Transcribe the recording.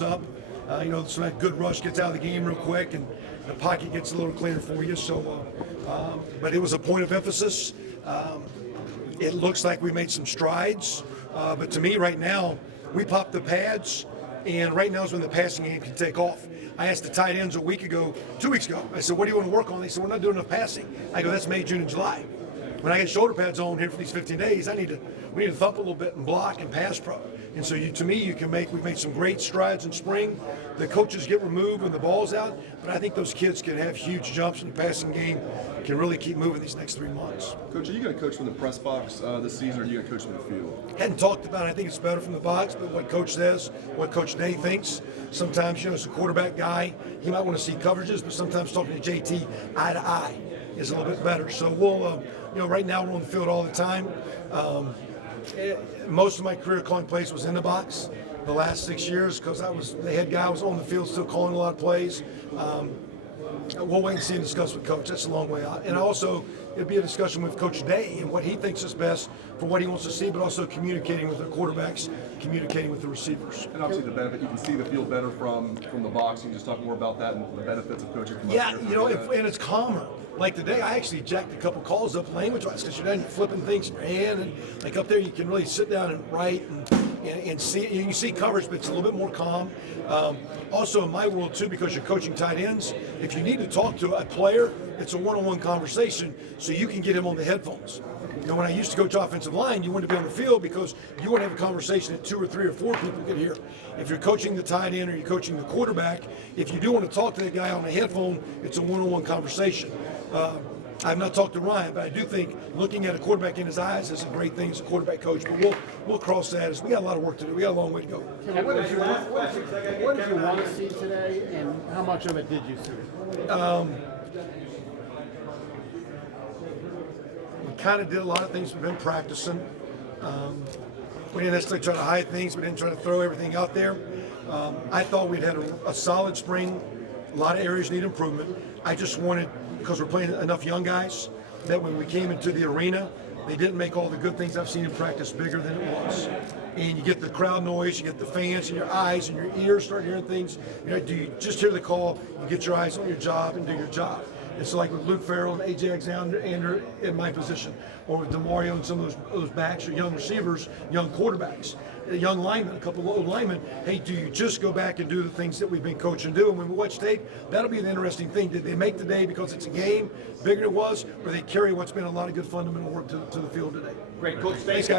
holds up. So that good rush gets out of the game real quick, and the pocket gets a little cleaner for you. So, but it was a point of emphasis. It looks like we made some strides, but to me right now, we popped the pads, and right now is when the passing game can take off. I asked the tight ends 2 weeks ago, I said, what do you want to work on? They said, we're not doing enough passing. I go, that's May, June, and July. When I get shoulder pads on here for these 15 days, we need to thump a little bit and block and pass pro. And so we've made some great strides in spring. The coaches get removed when the ball's out, but I think those kids can have huge jumps in the passing game, can really keep moving these next 3 months. Coach, are you going to coach from the press box this season, or are you going to coach from the field? Hadn't talked about it. I think it's better from the box, but what Coach says, what Coach Day thinks, sometimes, as a quarterback guy, he might want to see coverages, but sometimes talking to JT eye to eye is a little bit better. So we'll, right now we're on the field all the time. Most of my career calling plays was in the box the last 6 years because I was the head guy. I was on the field still calling a lot of plays. We'll wait and see and discuss with Coach. That's a long way out. And also, it'd be a discussion with Coach Day and what he thinks is best for what he wants to see, but also communicating with the quarterbacks, communicating with the receivers. And obviously the benefit, you can see the field better from the box. You can just talk more about that and the benefits of coaching from Yeah, and it's calmer. Like today, I actually jacked a couple calls up language-wise because you're done flipping things in your hand, and like up there, you can really sit down and write and see. You can see coverage, but it's a little bit more calm. Also, in my world too, because you're coaching tight ends, if you need to talk to a player, it's a one-on-one conversation, so you can get him on the headphones. When I used to coach offensive line, you wanted to be on the field because you want to have a conversation that 2 or 3 or 4 people could hear. If you're coaching the tight end or you're coaching the quarterback, if you do want to talk to that guy on a headphone, it's a one-on-one conversation. I've not talked to Ryan, but I do think looking at a quarterback in his eyes is a great thing as a quarterback coach. But we'll cross that as we got a lot of work to do. We got a long way to go. What did you want to see today, and how much of it did you see? We kind of did a lot of things we've been practicing. We didn't necessarily try to hide things. We didn't try to throw everything out there. I thought we'd had a solid spring. A lot of areas need improvement. I just wanted, because we're playing enough young guys, that when we came into the arena, they didn't make all the good things I've seen in practice bigger than it was. And you get the crowd noise, you get the fans in your eyes and your ears start hearing things. Do you just hear the call, you get your eyes on your job and do your job. And so like with Luke Farrell and A.J. Alexander in my position, or with DeMario and some of those backs or young receivers, young quarterbacks, young linemen, a couple of old linemen, hey, do you just go back and do the things that we've been coaching do? And when we watch tape, that'll be the interesting thing. Did they make the day because it's a game, bigger than it was, or they carry what's been a lot of good fundamental work to the field today? Great, Coach. Thanks, guys.